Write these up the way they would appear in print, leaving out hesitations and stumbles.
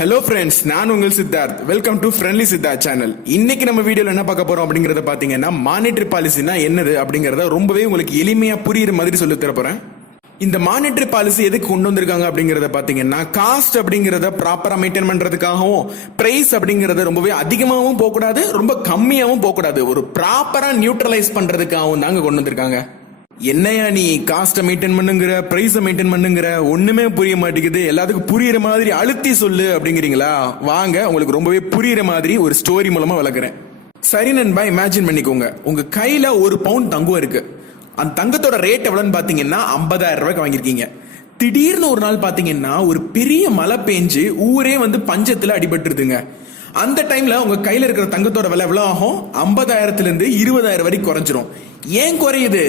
Hello friends, நான் உங்கள் Siddharth. Welcome to friendly Siddharth channel. இன்னைக்கு நம்ம வீடியோல என்ன பார்க்க போறோம் அப்படிங்கறத பாத்தீங்கன்னா, மானிட்டரி பாலிசினா என்னது அப்படிங்கறத ரொம்பவே உங்களுக்கு எளிமையா புரியுற மாதிரி சொல்லி தர போறேன். இந்த மானிட்டரி பாலிசி எதுக்கு கொண்டு வந்திருக்காங்க அப்படிங்கறத பாத்தீங்கன்னா, காஸ்ட் அப்படிங்கறத ப்ராப்பரா மெயின்டைன் பண்றதுக்காகவும், பிரைஸ் அப்படிங்கறத ரொம்பவே அதிகமாகவும் போகக்கூடாது, ரொம்ப கம்மியாகவும் போகக்கூடாது, ஒரு ப்ராப்பரா நியூட்ரலைஸ் பண்றதுக்காகவும் தாங்க கொண்டு வந்திருக்காங்க. என்னையா நீ காஸ்ட மெயின்டைன் பண்ணுங்கிற, பிரைஸ மெயின்டைன் பண்ணுங்கிற, ஒண்ணுமே புரிய மாட்டேங்குது, எல்லாத்துக்கும் புரியுற மாதிரி அழுத்தி சொல்லு அப்படிங்கிறீங்களா? வாங்க, உங்களுக்கு ரொம்பவே புரியுற மாதிரி ஒரு ஸ்டோரி மூலமா விளக்குறேன். சரி நண்பா, இமேஜின் பண்ணிக்கோங்க, உங்க கையில ஒரு பவுண்ட் தங்கம் இருக்கு. அந்த தங்கத்தோட ரேட் எவ்வளவுன்னு பாத்தீங்கன்னா 50,000 ரூபாய்க்கு வாங்கிருக்கீங்க. திடீர்னு ஒரு நாள் பாத்தீங்கன்னா ஒரு பெரிய மழை பெஞ்சு ஊரே பஞ்சத்துல அடிபட்டுருதுங்க. அந்த டைம்ல உங்க கையில இருக்கிற தங்கத்தோட விலை எவ்வளவு ஆகும்? 50,000 இருந்து 20,000 வரைக்கும் குறைஞ்சிரும். ஏன் குறையுது?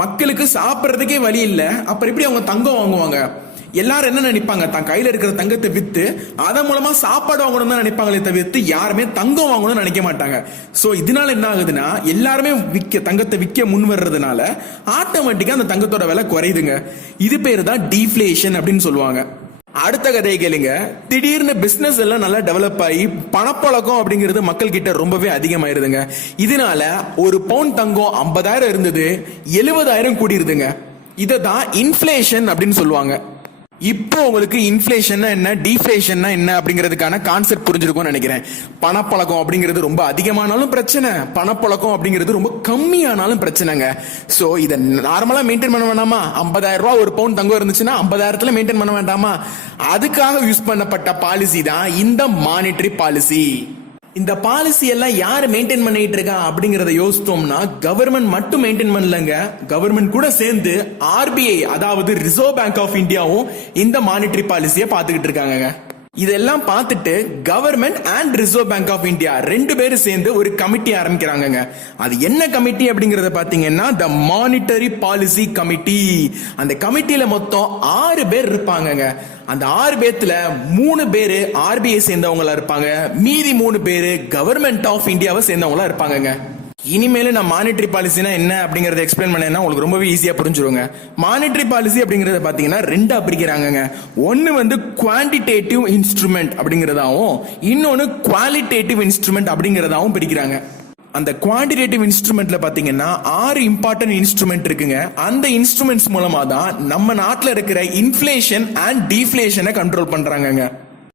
மக்களுக்கு சாப்பிட்றதுக்கே வழி இல்ல. அப்புறம் எப்படி அவங்க தங்கம் வாங்குவாங்க? எல்லாரும் என்ன நினைப்பாங்க? தான் கையில இருக்கிற தங்கத்தை வித்து அதன் மூலமா சாப்பாடு வாங்கணும் தான் நினைப்பாங்களே தவிர்த்து யாருமே தங்கம் வாங்கணும்னு நினைக்க மாட்டாங்க. சோ இதனால என்ன ஆகுதுன்னா, எல்லாருமே தங்கத்தை விற்க முன் வர்றதுனால ஆட்டோமேட்டிக்கா அந்த தங்கத்தோட விலை குறையுதுங்க. இது பேரு தான் டீஃப்ளேஷன் அப்படின்னு சொல்லுவாங்க. அடுத்த கதையை கேளுங்க. திடீர்னு பிசினஸ் எல்லாம் நல்லா டெவலப் ஆகி பணப்பழக்கம் அப்படிங்கிறது மக்கள் கிட்ட ரொம்பவே அதிகமாயிருதுங்க. இதனால ஒரு பவுண்ட் தங்கம் 50,000 இருந்தது 70,000 கூடிருதுங்க. இதை தான் இன்ஃபிளேஷன் அப்படின்னு சொல்லுவாங்க. இப்போ உங்களுக்கு இன்ஃபிளேஷன் என்ன, டீஃப்ளேஷன் என்ன அப்படிங்கிறதுக்கான கான்செப்ட் புரிஞ்சிருக்கும்னு நினைக்கிறேன். பணப்பழக்கம் அப்படிங்கிறது ரொம்ப அதிகமானாலும் பிரச்சனை, பணப்பழக்கம் அப்படிங்கிறது ரொம்ப கம்மியானாலும் பிரச்சனைங்க. சோ இதை நார்மலா மெயின்டைன் பண்ண வேண்டாமா? 50,000 ரூபாய் ஒரு பவுண்ட் தங்கம் இருந்துச்சுன்னா 50,000 மெயின்டைன் பண்ண வேண்டாமா? அதுக்காக யூஸ் பண்ணப்பட்ட பாலிசி தான் இந்த மானிட்டரி பாலிசி. இந்த பாலிசி எல்லாம் யாரு மெயின்டைன் பண்ணிட்டு இருக்கா அப்படிங்கறத யோசித்தோம்னா, கவர்மெண்ட் மட்டும் மெயின்டைன் பண்ணலங்க. கவர்மெண்ட் கூட சேர்ந்து ஆர்பிஐ, அதாவது ரிசர்வ் பேங்க் ஆஃப் இந்தியாவும் இந்த மானிட்டரி பாலிசியை பாத்துக்கிட்டு இருக்காங்க. இதெல்லாம் பார்த்துட்டு government and Reserve Bank of India ரெண்டு பேரும் சேர்ந்து ஒரு கமிட்டி ஆரம்பிக்கிறாங்க. அது என்ன கமிட்டி அப்படிங்கறத பாத்தீங்கன்னா, த மானிட்டரி பாலிசி கமிட்டி. அந்த கமிட்டியில மொத்தம் 6 பேர் இருப்பாங்க. அந்த 6 பேர்ல 3 பேரு ஆர்பிஐ சேர்ந்தவங்களா இருப்பாங்க, மீதி 3 பேரு கவர்மெண்ட் ஆஃப் இந்தியாவை சேர்ந்தவங்களா இருப்பாங்க. இனிமேல நான் மானிட்டரி பாலிசினா என்ன அப்படிங்கறத எக்ஸ்பிளைன் பண்ணேன்னா உங்களுக்கு ரொம்பவே ஈஸியா புரிஞ்சிருங்க. மானிட்டரி பாலிசி அப்படிங்கறத பாத்தீங்கன்னா 2 பிரிக்கிறாங்க. ஒன்னு குவான்டிடேட்டிவ் இன்ஸ்ட்ருமெண்ட் அப்படிங்கறதாவும், இன்னொன்னு குவாலிட்டேட்டிவ் இன்ஸ்ட்ருமெண்ட் அப்படிங்கறதாவும் பிரிக்கிறாங்க. அந்த குவான்டிடேட்டிவ் இன்ஸ்ட்ருமெண்ட்ல பாத்தீங்கன்னா 6 இம்பார்ட்டன்ட் இன்ஸ்ட்ருமெண்ட் இருக்குங்க. அந்த இன்ஸ்ட்ருமெண்ட்ஸ் மூலமா தான் நம்ம நாட்டுல இருக்கிற இன்ஃபிளேஷன் அண்ட் டீஃப்ளேஷனை கண்ட்ரோல் பண்றாங்க.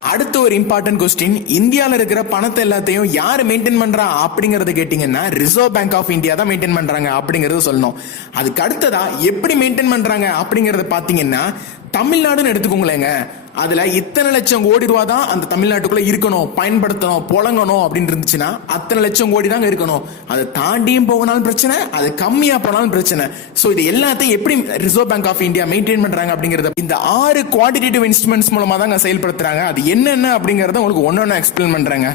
அடுத்த ஒரு இம்பார்ட்டன்ட் கொஸ்டின், இந்தியால இருக்கிற பணத்தை எல்லாத்தையும் யாரு மெயின்டைன் பண்றா அப்படிங்கறத கேட்டீங்கன்னா, ரிசர்வ் பேங்க் ஆஃப் இந்தியா தான் மெயின்டைன் பண்றாங்க அப்படிங்கறத சொல்லணும். அதுக்கு அடுத்ததா எப்படி மெயின்டைன் பண்றாங்க அப்படிங்கறத பாத்தீங்கன்னா, தமிழ்நாடுன்னு எடுத்துக்கோங்களேங்க. அதுல இத்தனை லட்சம் கோடி ரூபா தான் அந்த தமிழ்நாட்டுக்குள்ள இருக்கணும், பயன்படுத்தணும், புழங்கணும் அப்படின்னு இருந்துச்சுன்னா அத்தனை லட்சம் கோடி தாங்க இருக்கணும். அதை தாண்டியும் போகனாலும் பிரச்சனை, அது கம்மியா போனாலும் பிரச்சனை. சோ இது எல்லாத்தையும் எப்படி Reserve Bank of India maintain பண்றாங்க அப்படிங்கறத இந்த 6 குவான்டிடேட்டிவ் இன்ஸ்ட்ருமெண்ட்ஸ் மூலமா தாங்க செயல்படுத்துறாங்க. அது என்னென்ன அப்படிங்கறத உங்களுக்கு ஒன்னொன்னு எக்ஸ்பிளைன் பண்றாங்க.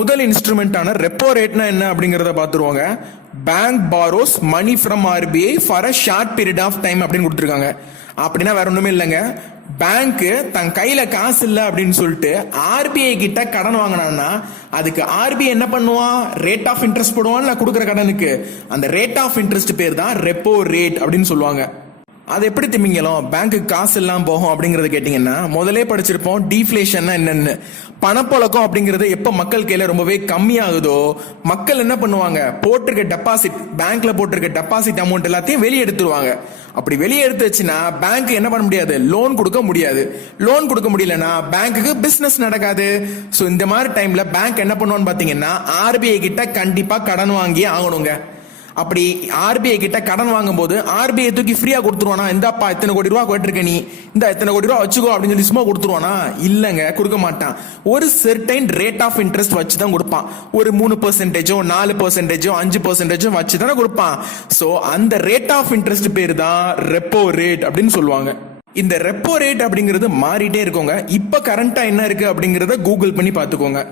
முதல் இன்ஸ்ட்ருமெண்டான ரெப்போ ரேட்னா என்ன அப்படிங்கறத பாத்துருவாங்க. Bank borrows money from RBI for a short period of time அப்படின்னு கொடுத்துருக்காங்க. அப்படின்னா வேற ஒண்ணுமே இல்லைங்க. பேங்க் தன் கையில காசு இல்ல அப்படின்னு சொல்லிட்டு ஆர்பிஐ கிட்ட கடன் வாங்கினான்னா அதுக்கு ஆர்பிஐ என்ன பண்ணுவான்? ரேட் ஆஃப் இன்ட்ரெஸ்ட் போடுவான் கொடுக்குற கடனுக்கு. அந்த ரேட் ஆஃப் இன்ட்ரெஸ்ட் பேர் தான் ரெப்போ ரேட் அப்படின்னு சொல்லுவாங்க. அது எப்படி திமிங்கலாம் பேங்க்கு காசு எல்லாம் போகும் அப்படிங்கறத கேட்டீங்கன்னா, முதலே படிச்சிருப்போம் டீஃப்ளேஷன் என்னன்னு. பணப்பழக்கம் அப்படிங்கறது எப்ப மக்கள் கையில ரொம்பவே கம்மியாகுதோ மக்கள் என்ன பண்ணுவாங்க? போட்டிருக்க டெபாசிட், பேங்க்ல போட்டிருக்க டெபாசிட் அமௌண்ட் எல்லாத்தையும் வெளியே எடுத்துருவாங்க. அப்படி வெளியே எடுத்து வச்சுன்னா பேங்க் என்ன பண்ண முடியாது? லோன் கொடுக்க முடியாது. லோன் கொடுக்க முடியலன்னா பேங்க்குக்கு பிசினஸ் நடக்காது. சோ இந்த மாதிரி டைம்ல பேங்க் என்ன பண்ணுவான்னு பாத்தீங்கன்னா, ஆர்பிஐ கிட்ட கண்டிப்பா கடன் வாங்கி ஆகணுங்க. அப்படி ஆர்பிஐ கிட்ட கடன் வாங்கும் போது ஆர்பிஐ தூக்கி ஃப்ரீயா கொடுத்துருவானா? இந்தாப்பா இத்தனை கோடி ரூபா கேட்டிருக்க, நீ இந்த இத்தனை கோடி ரூபா வச்சுக்கோ அப்படின்னு சொல்லி சும்மா கொடுத்துருவானா? இல்லங்க, கொடுக்க மாட்டான். ஒரு செர்டைன் ரேட் ஆஃப் இன்ட்ரெஸ்ட் வச்சு தான் கொடுப்பான். ஒரு 3%, 4%, 5% வச்சு தானே கொடுப்பான். சோ அந்த ரேட் ஆஃப் இன்ட்ரெஸ்ட் பேரு தான் ரெப்போ ரேட் அப்படின்னு சொல்லுவாங்க. இந்த ரெப்போ ரேட் அப்படிங்கிறது மாறிட்டே இருக்குங்க. இப்ப கரண்டா என்ன இருக்கு அப்படிங்கறத கூகுள் பண்ணி பாத்துக்கோங்க.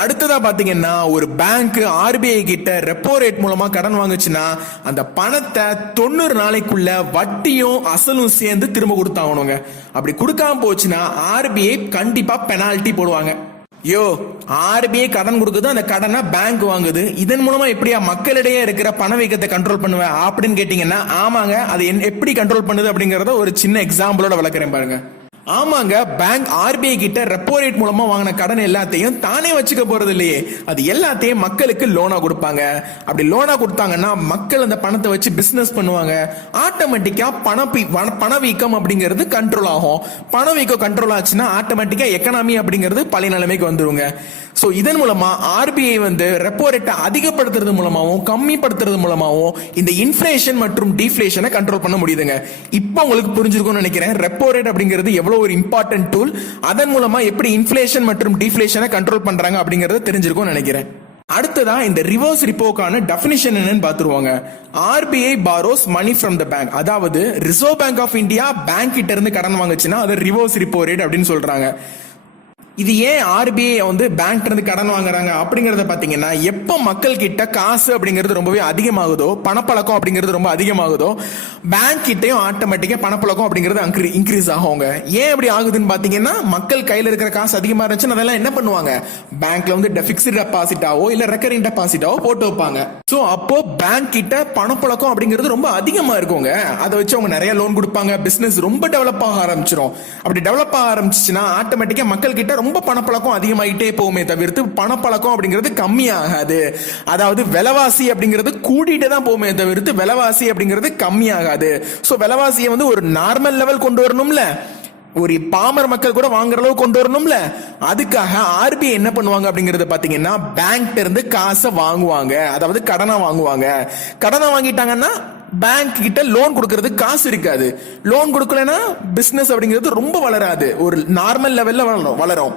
அடுத்ததா பாத்தீங்கன்னா, ஒரு பேங்க் ஆர்பிஐ கிட்ட ரெப்போ ரேட் மூலமா கடன் வாங்குச்சுன்னா அந்த பணத்தை 90 நாளைக்குள்ள வட்டியும் அசலும் சேர்ந்து திரும்ப கொடுத்தாகணுங்க. அப்படி கொடுக்காம போச்சுன்னா ஆர்பிஐ கண்டிப்பா பெனால்டி போடுவாங்க. யோ, ஆர்பிஐ கடன் கொடுக்குது, அந்த கடனை பேங்க் வாங்குது, இதன் மூலமா எப்படியா மக்களிடையே இருக்கிற பணவீக்கத்தை கண்ட்ரோல் பண்ணுவேன் அப்படின்னு கேட்டீங்கன்னா, ஆமாங்க, அது எப்படி கண்ட்ரோல் பண்ணுது அப்படிங்கறத ஒரு சின்ன எக்ஸாம்பிளோட விளக்குறேன் பாருங்க. ஆமாங்க, பேங்க் ஆர்பிஐ கிட்ட ரெப்போ ரேட் மூலமா வாங்கின கடன் எல்லாத்தையும் தானே வச்சுக்க போறது இல்லையே, அது எல்லாத்தையும் மக்களுக்கு லோனா கொடுப்பாங்க. அப்படி லோனா கொடுத்தாங்கன்னா மக்கள் அந்த பணத்தை வச்சு பிசினஸ் பண்ணுவாங்க. ஆட்டோமேட்டிக்கா பணவீக்கம் அப்படிங்கிறது கண்ட்ரோல் ஆகும். பணவீக்கம் கண்ட்ரோல் ஆச்சுன்னா ஆட்டோமேட்டிக்கா எக்கனாமி அப்படிங்கிறது பழைய நிலைமைக்கு வந்துருங்க. சோ இதன் மூலமா ஆர்பிஐ வந்து ரெப்போ ரேட்டை அதிகப்படுத்துறது மூலமாவும் கம்மிப்படுத்துறது மூலமாவும் இந்த இன்ஃபிளேஷன் மற்றும் டிஃபிளேஷனை கண்ட்ரோல் பண்ண முடியுதுங்க. இப்போ உங்களுக்கு புரிஞ்சிருக்கும்னு நினைக்கிறேன் ரெப்போ ரேட் அப்படிங்கிறது எவ்வளவு ஒரு இம்பார்ட்டன்ட் டூல், அதன் மூலமா எப்படி இன்ஃபிளேஷன் மற்றும் டிஃபிளேஷனை கண்ட்ரோல் பண்றாங்க அப்படிங்கறது தெரிஞ்சிருக்கும்னு நினைக்கிறேன். அடுத்ததா இந்த ரிவர்ஸ் ரிப்போக்கான டெஃபினிஷன் என்னன்னு பாத்துருவாங்க. RBI borrows money from the bank, அதாவது Reserve Bank of India Bank கிட்ட இருந்து கடன் வாங்குச்சுன்னா அது ரிவர்ஸ் ரிப்போ ரேட் அப்படின்னு சொல்றாங்க. இது ஏன் ஆர்பிஐ வந்து பேங்க் இருந்து கடன் வாங்குறாங்க அப்படிங்கறத பாத்தீங்கன்னா, எப்ப மக்கள் கிட்ட காசு அப்படிங்கிறது ரொம்பவே அதிகமாகுதோ, பணப்பழக்கம் அப்படிங்கிறது ரொம்ப அதிகமாகுதோ, பேங்க் கிட்டையும் ஆட்டோமேட்டிக்கா பணப்பழக்கம் அப்படிங்கிறது இன்க்ரீஸ் ஆகுங்க. ஏன் அப்படி ஆகுதுன்னு பாத்தீங்கன்னா, மக்கள் கையில இருக்கிற காசு அதிகமா இருந்துச்சுன்னா அதெல்லாம் என்ன பண்ணுவாங்க, பேங்க்ல வந்து பிக்ஸ்டு டெபாசிட்டாவோ இல்ல ரெக்கரிங் டெபாசிட்டாவோ போட்டு வைப்பாங்க. சோ அப்போ பேங்க் கிட்ட பணப்பழக்கம் அப்படிங்கிறது ரொம்ப அதிகமா இருக்குங்க. அதை வச்சு அவங்க நிறைய லோன் கொடுப்பாங்க, பிசினஸ் ரொம்ப டெவலப் ஆக ஆரம்பிச்சிடும். அப்படி டெவலப் ஆக ஆரம்பிச்சுன்னா ஆட்டோமேட்டிக்கா மக்கள் கிட்ட ரொம்ப பணப்பழக்கம் அதிகமாயிட்டே போகுமே தவிர்த்து பணப்பழக்கம் அப்படிங்கிறது கம்மியாகாது. அதாவது விலைவாசி அப்படிங்கிறது கூடிட்டு தான் போகுமே தவிர்த்து விலைவாசி அப்படிங்கிறது கம்மியாகாது. சோ விலைவாசியை வந்து ஒரு நார்மல் லெவல் கொண்டு வரணும்ல, ஒரு பாமர் மக்கள் கூட வாங்குற அளவு கொண்டு வரணும்ல, அதுக்காக ஆர்பிஐ என்ன பண்ணுவாங்க அப்படிங்கறத பாத்தீங்கன்னா, பேங்க்ல இருந்து காசை வாங்குவாங்க, அதாவது கடனா வாங்குவாங்க. கடனா வாங்கிட்டாங்கன்னா பேங்க் கிட்ட லோன் கொடுக்கறதுக்கு காசு இருக்காது. லோன் கொடுக்கலனா பிசினஸ் அப்படிங்கிறது ரொம்ப வளராது, ஒரு நார்மல் லெவல்ல வளரும்.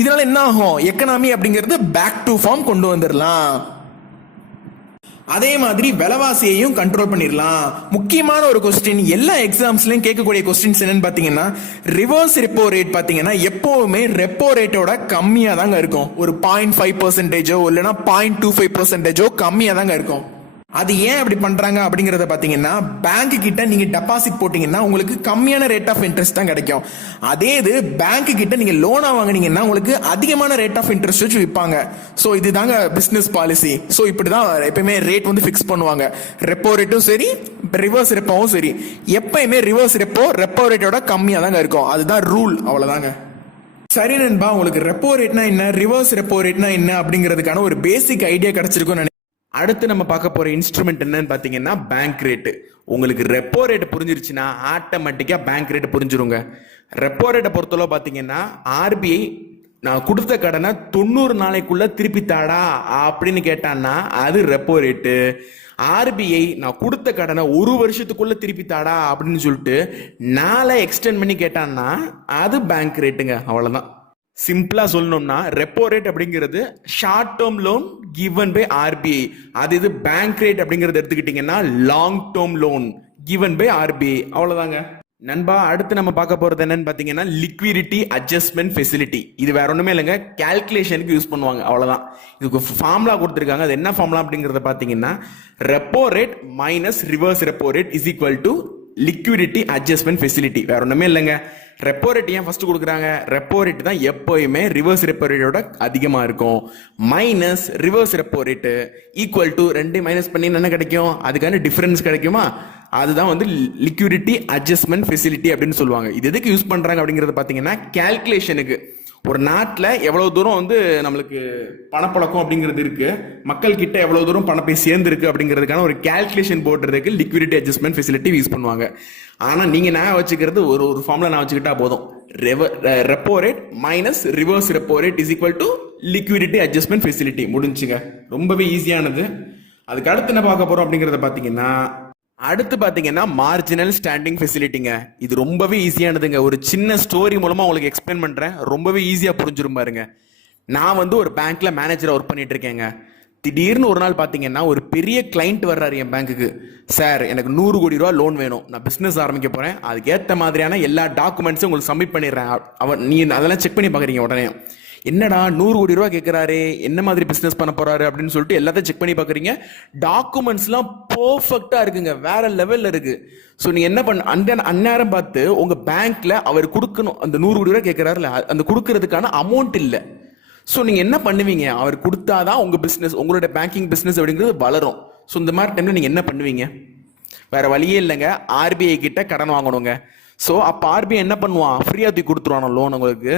இதனால என்ன ஆகும், எக்கனாமி அப்படிங்கிறது பேக் டு ஃபார்ம் கொண்டு வந்துடலாம். அதே மாதிரி விலைவாசியையும் கண்ட்ரோல் பண்ணிடலாம். முக்கியமான ஒரு கொஸ்டின், எல்லா எக்ஸாம்ஸ்லயும் கேட்கக்கூடிய கொஸ்டின்ஸ் என்னன்னு பாத்தீங்கன்னா, ரிவர்ஸ் ரெப்போ ரேட் பாத்தீங்கன்னா எப்பவுமே ரெப்போ ரேட்டோட கம்மியா தாங்க இருக்கும். ஒரு 0.5% இல்லைன்னா 0.25% கம்மியா தாங்க இருக்கும். அது ஏன் அப்படி பண்றாங்க அப்படிங்கறத பாத்தீங்கன்னா, பேங்க் கிட்ட நீங்க டெபாசிட் போட்டீங்கன்னா உங்களுக்கு கம்மியான ரேட் ஆஃப் இன்ட்ரெஸ்ட் தான் கிடைக்கும். அதே இது பேங்க் கிட்ட நீங்க லோனா வாங்குனீங்கன்னா உங்களுக்கு அதிகமான ரேட் ஆஃப் இன்ட்ரெஸ்ட் வச்சு விற்பாங்க. சோ இதுதாங்க பிசினஸ் பாலிசி. சோ இப்படிதான் எப்பயுமே ரேட் வந்து பிக்ஸ் பண்ணுவாங்க. ரெப்போ ரேட்டும் சரி, ரிவர்ஸ் ரெப்போவும் சரி, எப்பயுமே ரிவர்ஸ் ரெப்போ ரேட்டோட கம்மியா தாங்க இருக்கும். அதுதான் ரூல், அவ்வளவுதாங்க. சரி நண்பா, உங்களுக்கு ரெப்போ ரேட்னா என்ன, ரிவர்ஸ் ரெப்போ ரேட்னா என்ன அப்படிங்கிறதுக்கான ஒரு பேசிக் ஐடியா கிடைச்சிருக்கும். அடுத்து நம்ம பார்க்க போற இன்ஸ்ட்ருமெண்ட் என்னன்னு பாத்தீங்கன்னா பேங்க் ரேட். உங்களுக்கு ரெப்போ ரேட் புரிஞ்சிருச்சுன்னா ஆட்டோமேட்டிக்கா பேங்க் ரேட் புரிஞ்சிருங்க. ரெப்போ ரேட்டை பொறுத்தளவு பாத்தீங்கன்னா, ஆர்பிஐ நான் கொடுத்த கடனை 90 நாளைக்குள்ள திருப்பி தாடா அப்படின்னு கேட்டான்னா அது ரெப்போ ரேட்டு. ஆர்பிஐ நான் கொடுத்த கடனை 1 வருஷத்துக்குள்ள திருப்பி தாடா அப்படின்னு சொல்லிட்டு நாளை எக்ஸ்டெண்ட் பண்ணி கேட்டான்னா அது பேங்க் ரேட்டுங்க. அவ்வளவுதான். சிம்பிளா சொல்லணும்னா ரெப்போ ரேட் அப்படிங்கிறது short term loan given by RBI. அது இது பேங்க் ரேட் அப்படிங்கறது எடுத்துக்கிட்டீங்கன்னா long term loan given by RBI. அவ்வளவுதாங்க நண்பா. அடுத்து நம்ம பார்க்க போறது என்னன்னு பாத்தீங்கன்னா, லிக்விடிட்டி அட்ஜஸ்ட்மெண்ட் ஃபெசிலிட்டி. இது வேற ஒண்ணுமே இல்லைங்க, கால்குலேஷனுக்கு யூஸ் பண்ணுவாங்க, அவ்வளவுதான். இதுக்கு ஃபார்முலா கொடுத்துருக்காங்க. அது என்ன ஃபார்முலா அப்படிங்கறத பாத்தீங்கன்னா, repo rate minus reverse repo rate is equal to liquidity adjustment facility. வேற ஒண்ணுமே இல்லைங்க. ரெப்போ ரேட் ஏன் ஃபர்ஸ்ட் கொடுக்குறாங்க, ரெப்போ ரேட் தான் எப்போயுமே ரிவர்ஸ் ரெப்போ ரேட்டோட அதிகமா இருக்கும். Minus reverse repo rate equal to 2 minus பண்ணி என்ன கிடைக்கும், அதுக்கான டிஃபரன்ஸ் கிடைக்குமா, அதுதான் வந்து லிக்விடிட்டி அட்ஜஸ்ட்மெண்ட் ஃபெசிலிட்டி அப்படின்னு சொல்லுவாங்க. இது எதுக்கு யூஸ் பண்றாங்க அப்படிங்கறத பாத்தீங்கன்னா, கால்குலேஷனுக்கு. ஒரு நாட்டில் எவ்வளவு தூரம் வந்து நம்மளுக்கு பணப்பழக்கம் அப்படிங்கிறது இருக்கு, மக்கள் கிட்ட எவ்வளவு தூரம் பணம் போய் சேர்ந்து இருக்கு அப்படிங்கிறதுக்கான ஒரு கால்குலேஷன் போடுறதுக்கு லிக்விடிட்டி அட்ஜஸ்ட்மெண்ட் ஃபெசிலிட்டி யூஸ் பண்ணுவாங்க. ஆனா நீங்க நான் வச்சுக்கிறது ஒரு ஃபார்முலா நான் வச்சுக்கிட்டா போதும். Repo rate minus reverse repo rate is equal to liquidity adjustment facility. முடிஞ்சுங்க, ரொம்பவே ஈஸியானது. அதுக்கு அடுத்து என்ன பார்க்க போறோம் அப்படிங்கறத பாத்தீங்கன்னா, அடுத்து பாத்தீங்கன்னா மார்ஜினல் ஸ்டாண்டிங் ஃபெசிலிட்டிங்க. இது ரொம்பவே ஈஸியானதுங்க. ஒரு சின்ன ஸ்டோரி மூலமா உங்களுக்கு எக்ஸ்பிளைன் பண்றேன், ரொம்பவே ஈஸியா புரிஞ்சிரும் பாருங்க. நான் வந்து ஒரு பேங்க்ல மேனேஜரா ஒர்க் பண்ணிட்டு இருக்கேங்க. திடீர்னு ஒரு நாள் பாத்தீங்கன்னா ஒரு பெரிய கிளைண்ட் வர்றாரு என் பேங்க்குக்கு. சார், எனக்கு 100 கோடி ரூபா லோன் வேணும், நான் பிசினஸ் ஆரம்பிக்க போறேன், அதுக்கேற்ற மாதிரியான எல்லா டாக்குமெண்ட்ஸும் உங்களுக்கு சப்மிட் பண்ணிடுறேன். நீ அதெல்லாம் செக் பண்ணி பாக்குறீங்க. உடனே என்னடா 100 கோடி ரூபா கேட்கிறாரு, என்ன மாதிரி பிசினஸ் பண்ண போறாரு அப்படின்னு சொல்லிட்டு எல்லாத்தையும் செக் பண்ணி பாக்குறீங்க. டாக்குமெண்ட்ஸ்லாம் பெர்ஃபெக்ட்டா இருக்குங்க, வேற லெவல்ல இருக்கு. ஸோ நீ என்ன பண்ண, அந்த அந்நேரம் பார்த்து உங்க பேங்க்ல அவர் கொடுக்கணும், அந்த 100 கோடி ரூபா கேட்கிறாருல, அந்த கொடுக்கறதுக்கான அமௌண்ட் இல்லை. ஸோ நீங்க என்ன பண்ணுவீங்க, அவர் கொடுத்தாதான் உங்க பிசினஸ், உங்களோட பேங்கிங் பிசினஸ் அப்படிங்கிறது வளரும். ஸோ இந்த மாதிரி டைம்ல நீங்க என்ன பண்ணுவீங்க, வேற வழியே இல்லைங்க, ஆர்பிஐ கிட்ட கடன் வாங்கணுங்க. ஸோ அப்போ ஆர்பிஐ என்ன பண்ணுவான், ஃப்ரீயாக தூக்கி கொடுத்துருவானோ லோன் உங்களுக்கு,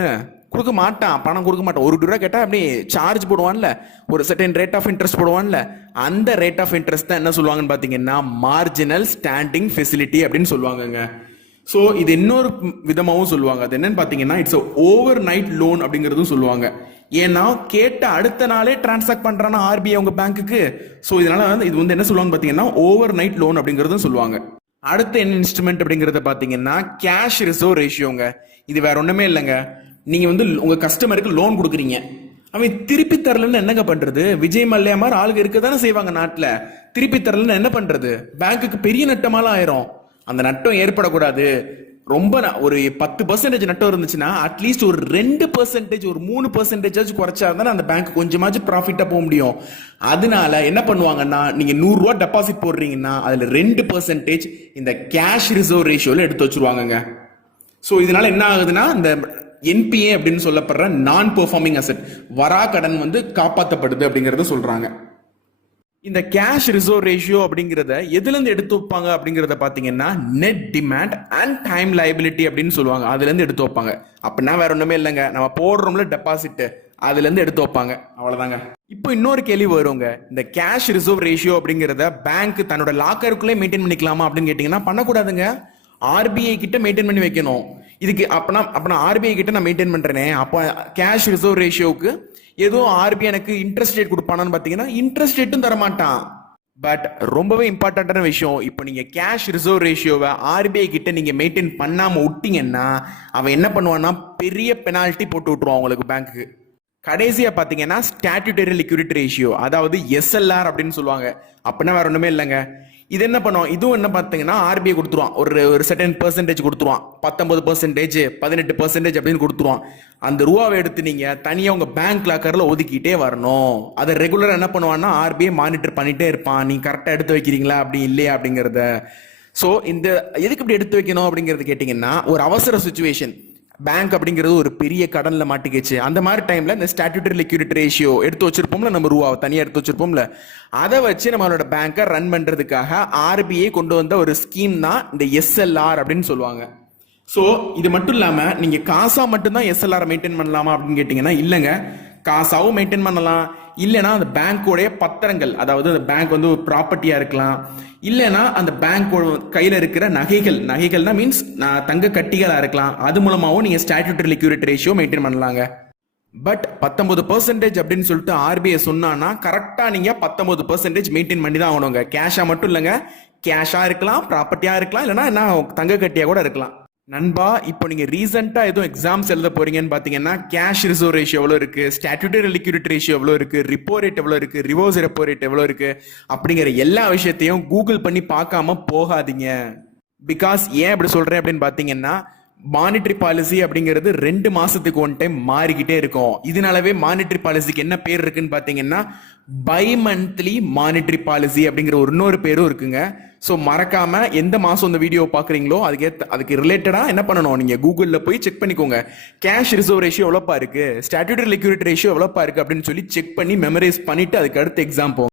கொடுக்க மாட்டான், பணம் கொடுக்க மாட்டான். ₹1 கேட்டால் அப்படியே சார்ஜ் போடுவான்ல, ஒரு செர்டைன் ரேட் ஆஃப் இன்ட்ரெஸ்ட் போடுவான்ல, அந்த ரேட் ஆஃப் இன்ட்ரெஸ்ட் தான் என்ன சொல்லுவாங்கன்னு பார்த்தீங்கன்னா மார்ஜினல் ஸ்டாண்டிங் ஃபெசிலிட்டி அப்படின்னு சொல்லுவாங்கங்க. ஸோ இது இன்னொரு விதமாகவும் சொல்லுவாங்க. அது என்னன்னு பார்த்தீங்கன்னா இட்ஸ் ஓவர் நைட் லோன் அப்படிங்கிறதும் சொல்லுவாங்க. ஏன்னா கேட்ட அடுத்த நாளே டிரான்சாக்ட் பண்றானா ஆர்பிஐ உங்க பேங்க்குக்கு. ஸோ இதனால இது வந்து என்ன சொல்லுவாங்க பார்த்தீங்கன்னா ஓவர் நைட் லோன் அப்படிங்கிறதும் சொல்லுவாங்க. அடுத்த என்ன இன்ஸ்ட்ருமெண்ட் அப்படிங்கறத பாத்தீங்கன்னா கேஷ் ரிசர்வ் ரேஷியோங்க. இது வேற ஒண்ணுமே இல்லைங்க. நீங்க வந்து உங்க கஸ்டமருக்கு லோன் கொடுக்குறீங்க, அவன் திருப்பி தரலன்னு என்னங்க பண்றது? விஜய் மல்லையா மாதிரி ஆளுங்க இருக்க தானே செய்வாங்க நாட்டுல. திருப்பி தரலன்னு என்ன பண்றது? பேங்க்குக்கு பெரிய நட்டமாலாம் ஆயிரும். அந்த நட்டம் ஏற்படக்கூடாது. ரொம்ப ஒரு 10% நட்டம் இருந்துச்சுன்னா அட்லீஸ்ட் ஒரு 2%, ஒரு 3% குறைச்சா இருந்தாலும் அந்த பேங்க் கொஞ்சமாச்சும் ப்ராஃபிட்டா போக முடியும். அதனால என்ன பண்ணுவாங்கன்னா நீங்க ₹100 டெபாசிட் போடுறீங்கன்னா அதுல 2% இந்த கேஷ் ரிசர்வ் ரேஷியோல எடுத்து வச்சிருவாங்க. ஸோ இதனால என்ன ஆகுதுன்னா இந்த என்பிஏ அப்படின்னு சொல்லப்படுற நான் பெர்ஃபார்மிங் அசெட், வரா கடன் வந்து காப்பாற்றப்படுது அப்படிங்கறத சொல்றாங்க. இந்த கேஷ் ரிசர்வ் ரேஷியோ அப்படிங்கறத எதுல இருந்து எடுத்து வைப்பாங்க அப்படிங்கறத பாத்தீங்கன்னா net demand and time liability அப்படின்னு சொல்லுவாங்க. அதுல இருந்து எடுத்து வைப்பாங்க. அப்படின்னா வேற ஒண்ணுமே இல்லைங்க, நம்ம போடுறோம்ல டெபாசிட், அதுல இருந்து எடுத்து வைப்பாங்க, அவ்வளவுதாங்க. இப்போ இன்னொரு கேள்வி வருங்க, இந்த கேஷ் ரிசர்வ் ரேஷியோ அப்படிங்கறத பேங்க் தன்னோட லாக்கருக்குள்ளே மெயின்டைன் பண்ணிக்கலாமா அப்படின்னு கேட்டீங்கன்னா பண்ணக்கூடாதுங்க. ஆர்பிஐ கிட்ட மெயின்டைன் பண்ணி வைக்கணும். இதுக்கு அப்பனா ஆர்பிஐ கிட்ட நான் மெயின்டைன் பண்றேனே, அப்போ கேஷ் ரிசர்வ் ரேஷியோக்கு ஏதோ ஆர்பிஐ எனக்கு இன்ட்ரெஸ்ட் ரேட் கொடுப்பானு பாத்தீங்கன்னா இன்ட்ரெஸ்ட் ரேட்டும் தர மாட்டான். பட் ரொம்பவே இம்பார்ட்டன்டான விஷயம், இப்போ நீங்க கேஷ் ரிசர்வ் ரேஷியோவை ஆர்பிஐ கிட்ட நீங்க மெயின்டைன் பண்ணாம விட்டீங்கன்னா அவன் என்ன பண்ணுவான்னா பெரிய பெனால்ட்டி போட்டு விட்டுருவான் உங்களுக்கு பேங்க்கு. கடைசியா பாத்தீங்கன்னா ஸ்டாட்யூட்டரி லிக்விடிட்டி ரேஷியோ, அதாவது எஸ்எல்ஆர் அப்படின்னு சொல்லுவாங்க. அப்படின்னா வேற ஒண்ணுமே இல்லைங்க. இது என்ன பண்ணுவோம், இதுவும் என்ன பார்த்தீங்கன்னா ஆர்பிஐ கொடுத்துருவான், ஒரு செர்டைன் பெர்சன்டேஜ் கொடுத்துருவான், 19%, 18% அப்படின்னு கொடுத்துருவான். அந்த ரூபாவை எடுத்து நீங்க தனியா உங்க பேங்க் லாக்கர்ல ஒதுக்கிட்டே வரணும். அதை ரெகுலரா என்ன பண்ணுவான்னா ஆர்பிஐ மானிட்டர் பண்ணிட்டே இருப்பான், நீ கரெக்டா எடுத்து வைக்கிறீங்களா அப்படி இல்லையா அப்படிங்கறத. ஸோ இந்த எதுக்கு இப்படி எடுத்து வைக்கணும் அப்படிங்கறது கேட்டீங்கன்னா ஒரு அவசர சுச்சுவேஷன், பேங்க் அப்படிங்கிறது ஒரு பெரிய கடன்ல மாட்டிக்கிச்சு, அந்த மாதிரி டைம்ல இந்த ஸ்டாட்யூட்டரி லிக்விடிட்டி ரேஷியோ எடுத்து வச்சிருப்போம்ல, நம்ம ரூபாவை தனியா எடுத்து வச்சிருப்போம்ல, அதை வச்சு நம்மளோட பேங்கை ரன் பண்றதுக்காக ஆர்பிஐ கொண்டு வந்த ஒரு ஸ்கீம் தான் இந்த எஸ்எல்ஆர் அப்படின்னு சொல்லுவாங்க. ஸோ இது மட்டும் இல்லாம நீங்க காசா மட்டும்தான் எஸ்எல்ஆர் மெயின்டைன் பண்ணலாமா அப்படின்னு கேட்டீங்கன்னா இல்லைங்க, காசாவும் மெயின்டைன் பண்ணலாம். இல்லைன்னா அந்த பேங்கோடைய பத்திரங்கள், அதாவது அந்த பேங்க் வந்து ஒரு ப்ராப்பர்ட்டியா இருக்கலாம், இல்லைன்னா அந்த பேங்க் கையில இருக்கிற நகைகள்னா மீன்ஸ் தங்க கட்டிகளா இருக்கலாம், அது மூலமாவும் நீங்க ஸ்டாட்யூட்டரி லிக்விடிட்டி ரேஷியோ மெயின்டைன் பண்ணலாங்க. பட் 19% அப்படின்னு சொல்லிட்டு ஆர்பிஐ சொன்னான்னா கரெக்டா நீங்க 19% மெயின்டைன் பண்ணி தான் ஆகணுங்க. கேஷா மட்டும் இல்லைங்க, கேஷா இருக்கலாம், ப்ராப்பர்ட்டியா இருக்கலாம், இல்லைன்னா என்ன தங்க கட்டியா கூட இருக்கலாம். நண்பா, இப்போ நீங்க ரீசெண்டா எதுவும் எக்ஸாம்ஸ் எழுத போறீங்கன்னு பாத்தீங்கன்னா கேஷ் ரிசர்வ் ரேஷியோ எவ்வளவு இருக்கு, ஸ்டாட்யூட்டரி லிக்விடிட்டி ரேஷியோ எவ்வளவு இருக்கு, ரிப்போ ரேட் எவ்வளவு இருக்கு, ரிவர்ஸ் ரெப்போ ரேட் எவ்வளவு இருக்கு அப்படிங்கிற எல்லா விஷயத்தையும் கூகுள் பண்ணி பார்க்காம போகாதீங்க. பிகாஸ் ஏன் அப்படி சொல்றேன் அப்படின்னு பாத்தீங்கன்னா மானிட்டரி பாலிசி அப்படிங்கிறது 2 மாசத்துக்கு ஒன் டைம் மாறிக்கிட்டே இருக்கும். இதனாலவே மானிட்டரி பாலிசிக்கு என்ன பேர் இருக்குன்னு பாத்தீங்கன்னா பை மந்த்லி மானிட்டரி பாலிசி அப்படிங்கிற ஒரு இன்னொரு பேரும் இருக்குங்க. ஸோ மறக்காம எந்த மாசம் இந்த வீடியோ பாக்குறீங்களோ அதுக்கு ரிலேட்டடா என்ன பண்ணணும், நீங்க கூகுள்ல போய் செக் பண்ணிக்கோங்க. கேஷ் ரிசர்வ் ரேஷியோ எவ்வளோப்பா இருக்கு, ஸ்டாட்யூட்டரி லிக்விடிட்டி ரேஷியோ எவ்வளோப்பா இருக்கு அப்படின்னு சொல்லி செக் பண்ணி மெமரைஸ் பண்ணிட்டு அதுக்கு அடுத்த எக்ஸாம் போகும்.